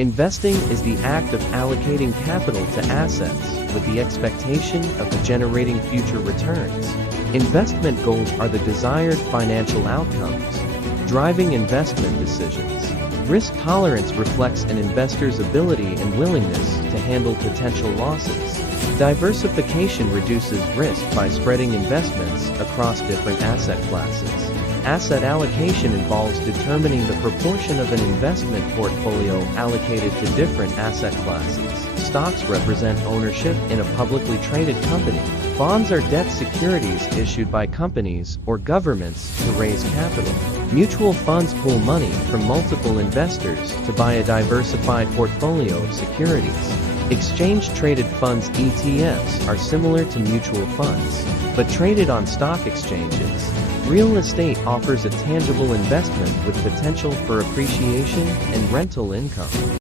Investing is the act of allocating capital to assets with the expectation of generating future returns. Investment goals are the desired financial outcomes, driving investment decisions. Risk tolerance reflects an investor's ability and willingness to handle potential losses. Diversification reduces risk by spreading investments across different asset classes. Asset allocation involves determining the proportion of an investment portfolio allocated to different asset classes. Stocks represent ownership in a publicly traded company. Bonds are debt securities issued by companies or governments to raise capital. Mutual funds pool money from multiple investors to buy a diversified portfolio of securities. Exchange-traded funds (ETFs) are similar to mutual funds, but traded on stock exchanges. Real estate offers a tangible investment with potential for appreciation and rental income.